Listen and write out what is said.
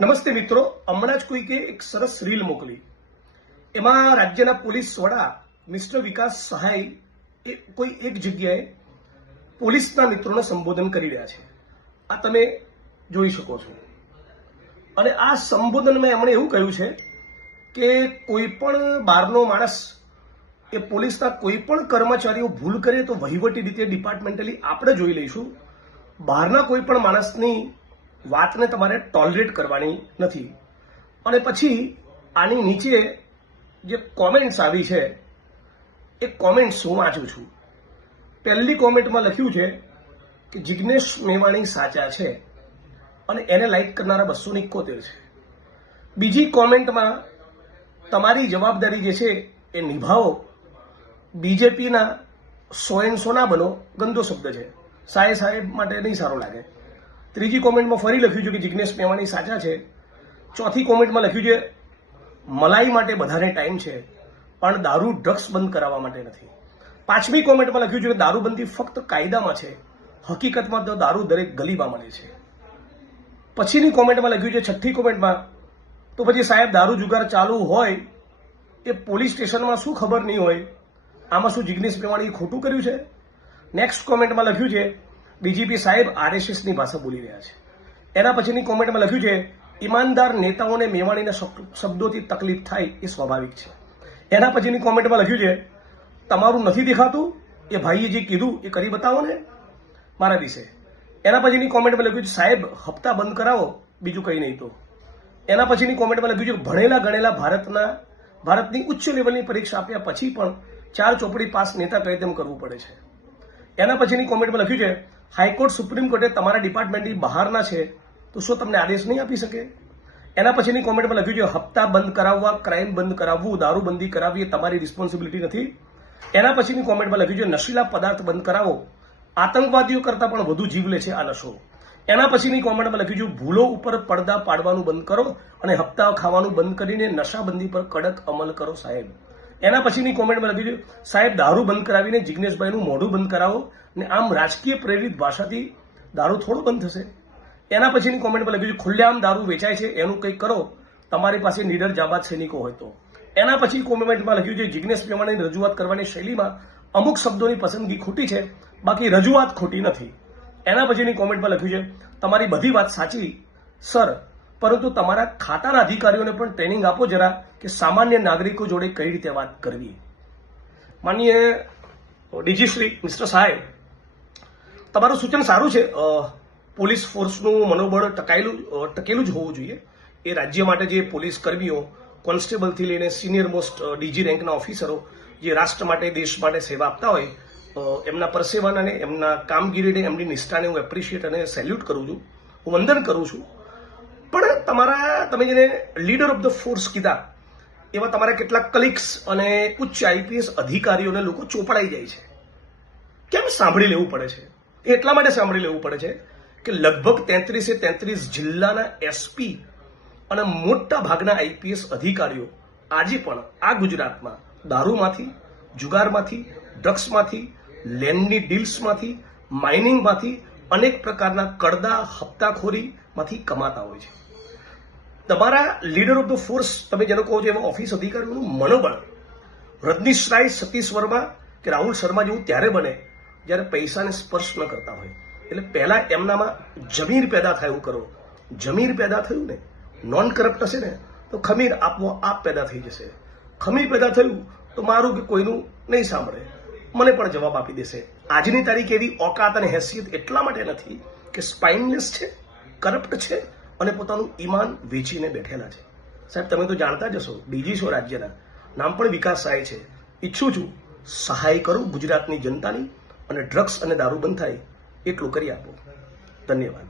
નમસ્તે મિત્રો, હમણાં જ કોઈકે એક સરસ રીલ મોકલી. એમાં રાજ્યના પોલીસ વડા મિસ્ટર વિકાસ સહાય એ કોઈ એક જગ્યાએ પોલીસના મિત્રોને સંબોધન કરી રહ્યા છે. આ તમે જોઈ શકો છો. અને આ સંબોધનમાં એમણે એવું કહ્યું છે કે કોઈ પણ બહારનો માણસ એ પોલીસના કોઈ પણ કર્મચારીઓ ભૂલ કરે તો વહીવટી રીતે ડિપાર્ટમેન્ટલી આપણે જોઈ લઈશું. બહારના કોઈ પણ માણસની વાતને તમારે ટોલરેટ કરવાની નથી. અને પછી આની નીચે જે કોમેન્ટ્સ આવી છે એ કોમેન્ટ્સ હું વાંચું છું. પહેલી કોમેન્ટમાં લખ્યું છે કે જિગ્નેશ મેવાણી સાચા છે અને એને લાઈક કરનારા 271 છે. બીજી કોમેન્ટમાં તમારી જવાબદારી જે છે એ નિભાવો, બીજેપીના 100 ના બનો, ગંદો શબ્દ છે, સાહેબ માટે નહીં સારો લાગે. ત્રીજી કોમેન્ટમાં ફરી લખ્યું છે કે જિગ્નેશ મેવાણી સાચા છે. ચોથી કોમેન્ટમાં લખ્યું છે મલાઈ માટે બધાને ટાઈમ છે પણ દારૂ ડ્રગ્સ બંધ કરાવવા માટે નથી. પાંચમી કોમેન્ટમાં લખ્યું છે કે દારૂબંધી ફક્ત કાયદામાં છે, હકીકતમાં તો દારૂ દરેક ગલીમાં મળે છે. પછીની કોમેન્ટમાં લખ્યું છે, છઠ્ઠી કોમેન્ટમાં, તો પછી સાહેબ દારૂ જુગાર ચાલુ હોય એ પોલીસ સ્ટેશનમાં શું ખબર નહીં હોય? આમાં શું જિગ્નેશ મેવાણીએ ખોટું કર્યું છે? નેક્સ્ટ કોમેન્ટમાં લખ્યું છે ડીજીપી સાહેબ આરએસએસની ભાષા બોલી રહ્યા છે. એના પછીની કોમેન્ટમાં લખ્યું છે ઈમાનદાર નેતાઓને મેવાણીના શબ્દોથી તકલીફ થાય એ સ્વાભાવિક છે. એના પછીની કોમેન્ટમાં લખ્યું છે તમારું નથી દેખાતું, એ ભાઈએ જે કીધું એ કરી બતાવો ને મારા વિશે. એના પછીની કોમેન્ટમાં લખ્યું છે સાહેબ હપ્તા બંધ કરાવો, બીજું કંઈ નહીં. તો એના પછીની કોમેન્ટમાં લખ્યું છે ભણેલા ગણેલા ભારતની ઉચ્ચ લેવલની પરીક્ષા આપ્યા પછી પણ 4 ચોપડી પાસ નેતા કહે તેમ કરવું પડે છે. એના પછીની કોમેન્ટમાં લખ્યું છે હાઈકોર્ટ સુપ્રીમ કોર્ટે તમારા ડિપાર્ટમેન્ટની બહારના છે તો શું તમને આદેશ નહીં આપી શકે? એના પછીની કોમેન્ટમાં લખ્યું છે હપ્તા બંધ કરાવવા, ક્રાઇમ બંધ કરાવવું, દારૂબંધી કરાવવી એ તમારી રિસ્પોન્સિબિલિટી નથી. એના પછીની કોમેન્ટમાં લખ્યું છે નશીલા પદાર્થ બંધ કરાવો, આતંકવાદીઓ કરતાં પણ વધુ જીવ લે છે આ નશો. એના પછીની કોમેન્ટમાં લખ્યું છે ભૂલો ઉપર પડદા પાડવાનું બંધ કરો અને હપ્તા ખાવાનું બંધ કરીને નશાબંધી પર કડક અમલ કરો સાહેબ. એના પછીની કોમેન્ટમાં લખ્યું છે સાહેબ દારૂ બંધ કરાવીને જિગ્નેશભાઈનું મોઢું બંધ કરાવો ને આમ રાજકીય પ્રેરિત ભાષાથી દારૂ થોડો બંધ થશે. એના પછીની કોમેન્ટમાં લખ્યું છે ખુલ્લેઆમ દારૂ વેચાય છે એનું કંઈક કરો, તમારી પાસે નીડર જાબાદ સૈનિકો હોય તો. એના પછી કોમેન્ટમાં લખ્યું છે જિગ્નેશ મેવાણીની રજૂઆત કરવાની શૈલીમાં અમુક શબ્દોની પસંદગી ખોટી છે, બાકી રજૂઆત ખોટી નથી. એના પછીની કોમેન્ટમાં લખ્યું છે તમારી બધી વાત સાચી સર, પરંતુ તમારા ખાતાના અધિકારીઓને પણ ટ્રેનિંગ આપો જરા કે સામાન્ય નાગરિકો જોડે કઈ રીતે વાત કરવી. માનનીય ડીજી શ્રી મિસ્ટર સાહેબ, તમારું સૂચન સારું છે. પોલીસ ફોર્સનું મનોબળ ટકેલું જ હોવું જોઈએ. એ રાજ્ય માટે જે પોલીસ કર્મીઓ કોન્સ્ટેબલથી લઈને સિનિયર મોસ્ટ ડીજી રેન્કના ઓફિસરો જે રાષ્ટ્ર માટે દેશ માટે સેવા આપતા હોય, એમના પરસેવન અને એમના કામગીરીને એમની નિષ્ઠાને હું એપ્રિશિએટ અને સેલ્યુટ કરું છું, હું વંદન કરું છું. પણ તમે જેને લીડર ઓફ ધ ફોર્સ કીધા એવા તમારા કેટલાક કલીગ્સ અને ઉચ્ચ આઈપીએસ અધિકારીઓને લોકો ચોપડાઈ જાય છે. કેમ સાંભળી લેવું પડે છે? એટલા માટે સાંભળી લેવું પડે છે કે લગભગ 33 જિલ્લાના એસપી અને મોટા ભાગના આઈપીએસ અધિકારીઓ આજે પણ આ ગુજરાતમાં દારૂમાંથી, જુગારમાંથી, ડ્રગ્સમાંથી, લેન્ડની ડીલ્સમાંથી, માઇનિંગમાંથી, અનેક પ્રકારના કડદા હપ્તાખોરીમાંથી કમાતા હોય છે. તમારા લીડર ઓફ ધ ફોર્સ તમે જેને કહો છો એવા ઓફિસ અધિકારીઓનું મનોબળ રજનીશ રાય, સતીશ વર્મા કે રાહુલ શર્મા જેવું ત્યારે બને જ્યારે પૈસાને સ્પર્શ ન કરતા હોય. એટલે પહેલા એમનામાં જમીર પેદા થાય એવું કરો. જમીર પેદા થયું ને, નોન કરપ્ટ હશે ને તો ખમીર આપોઆપ પેદા થઈ જશે. ખમીર પેદા થયું તો મારું કે કોઈનું નહીં સાંભળે, મને પણ જવાબ આપી દેશે. આજની તારીખ એવી ઓકાત અને હેસિયત એટલા માટે નથી કે સ્પાઇનલેસ છે, કરપ્ટ છે અને પોતાનું ઈમાન વેચીને બેઠેલા છે. સાહેબ તમે તો જાણતા જ હશો, ડીજી છો રાજ્યના, નામ પણ વિકાસ સહાય છે. ઈચ્છું છું સહાય કરું ગુજરાતની જનતાની અને ડ્રગ્સ અને દારૂ બંધ થાય એટલું કરી આપો. ધન્યવાદ.